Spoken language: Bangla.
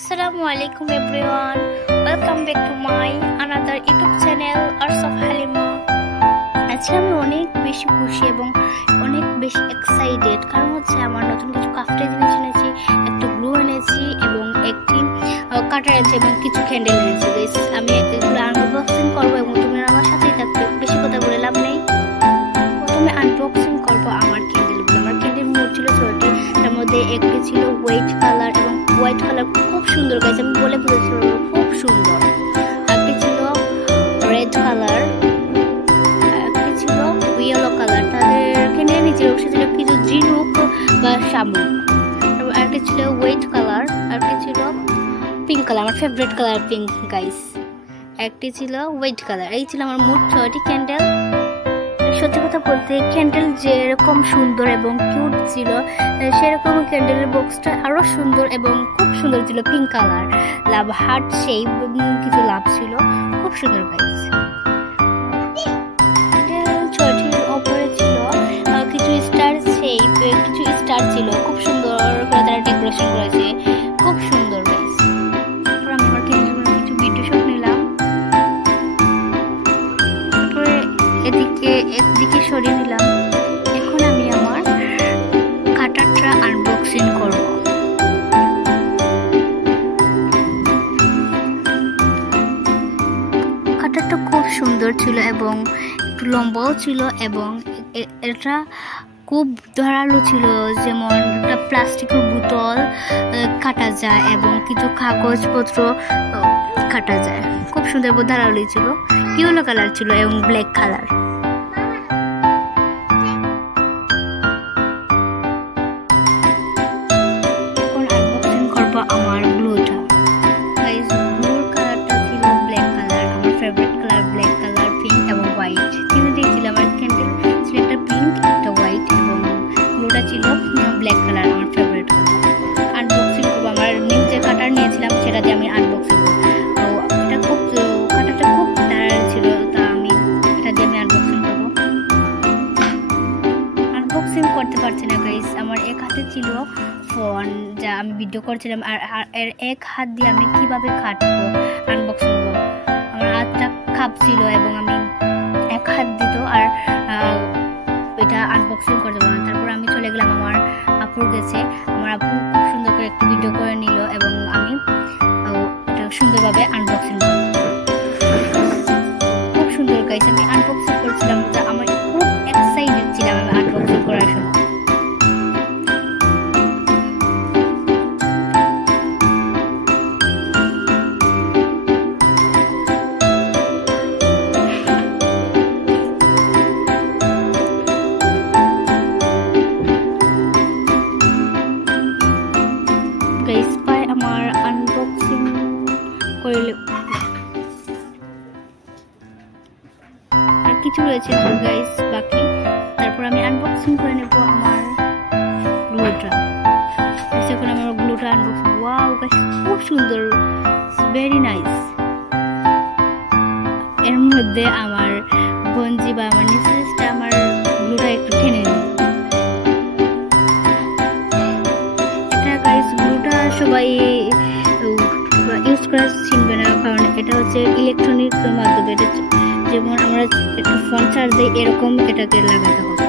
Assalamualaikum everyone, welcome back to my another YouTube channel Arts of Halima। আজকে আমি অনেক বেশি খুশি এবং অনেক বেশি এক্সাইটেড, কারণ হচ্ছে আমার নতুন কিছু কাফটে জিনিস এনেছি, একটা গ্লু এনেছি এবং একটি কাটার এনেছি এবং কিছু ক্যান্ডেল এনেছি। আমি এগুলো আনবক্সিং করবো এবং তুমি আমার সাথেই থাকবে, বেশি কথা বলে লাভ নেই। প্রথমে আনবক্সিং করবো আমার ক্যান্ডেলগুলো। আমার ক্যান্ডেল মোট ছিল 6টি, তার মধ্যে একটি ছিল হোয়াইট কালার এবং হোয়াইট কালার খুব সুন্দর গাইছে, আমি বলে বুঝেছি খুব সুন্দর। একটি ছিল রেড কালার, একটি ছিল ইয়েলো কালার, তাদের ক্যান্ডেল নিচে ছিল কিছু ঝিনুক বা শামুক। তারপর একটি ছিল হোয়াইট কালার, একটি ছিল পিঙ্ক কালার, আমার ফেভারিট কালার পিঙ্ক গাইস। একটি ছিল হোয়াইট কালার। এই ছিল আমার মোট 6টি ক্যান্ডেল। সত্যি কথা বলতে ক্যান্ডেল যেরকম সুন্দর এবং কিউট ছিল, সেরকম ক্যান্ডেলের বক্সটা আরো সুন্দর এবং খুব সুন্দর ছিল। পিঙ্ক কালার, লাভ হার্ট শেপ কিছু লাভ ছিল, খুব সুন্দর গাইস। ছয়টির ওপরে ছিল কিছু স্টার শেপ, কিছু স্টার ছিল, খুব সুন্দর করে তারা ডেকোরেশন করেছে, খুব সুন্দর গাইস। তারপর আমি আমার ক্যান্ডেলগুলো কিছু ভিডিও শট নিলাম। তারপরে একদিকে সরিয়ে নিলাম। এখন আমি আমার কাটারটা আনবক্সিং করব। কাটারটা খুব সুন্দর ছিল এবং একটু লম্বাও ছিল এবং এটা খুব ধারালো ছিল, যেমন একটা প্লাস্টিকের বোতল কাটা যায় এবং কিছু কাগজপত্র কাটা যায়। খুব সুন্দর ধারালো ছিল, ইয়েলো কালার ছিল এবং ব্ল্যাক কালার। এখন আনবক্সিং করব আমার গ্লুটা। গাইস, গ্লুর কালারটা ছিল ব্ল্যাক কালার, আমার favourite colour black colour, pink এবং হোয়াইট। তিনটেই ছিল আমার ক্যান্ডেল, ছিল একটা পিঙ্ক, একটা হোয়াইট এবং গ্লুটা ছিল ব্ল্যাক কালার, আমার ফেভারিট কালার। আনবক্সিং করবো। আমার নিউ যে কাটার নিয়েছিলাম সেটা দিয়ে আমি আনবক্সিং করবো। কাটারটা খুব ধারালো ছিল, তা আমি এটা দিয়ে আমি আনবক্সিং করবো। আনবক্সিং করতে পারছি না গাইস, আমার এক হাতে ছিল ফোন, যা আমি ভিডিও করছিলাম, আর এক হাত দিয়ে আমি কিভাবে কাটবো আনবক্সিং করবো। আমার হাতটা কাঁপছিল এবং আমি এক হাত দিত আর এটা আনবক্সিং করতে পারবো না। তারপর আমি চলে গেলাম আমার আপুর কাছে। আমার আপু খুব সুন্দর করে একটি ভিডিও করে নিল এবং আমি এটা সুন্দরভাবে আনবক্সিং করবো। খুব সুন্দর গাইস, আমি আনবক্সিং করছিলাম, আমার খুব এক্সাইটেড ছিলাম আমি আনবক্সিং করার সময়। গাইস, পাই আমার আনবক্সিং করলে আর কিছু রয়েছে গাইস বাকি। তারপর আমি আনবক্সিং করে নেব আমার গ্লুটা। এখন আমার গ্লুটা আনবক্সিং। ওয়াও গাইস, খুব সুন্দর, ভেরি নাইস। এর মধ্যে আমার গঞ্জি বা আমার নিচেটা আমার গ্লুটা একটু টেনে নিই। এটা গাইস গ্লুটা সবাই ইউজ করা চিনবে না, কারণ এটা হচ্ছে ইলেকট্রনিক্স মাধ্যমে। এটা যেমন আমরা একটা ফোন চার্জ দিই, এরকম এটাকে লাগাতে হবে।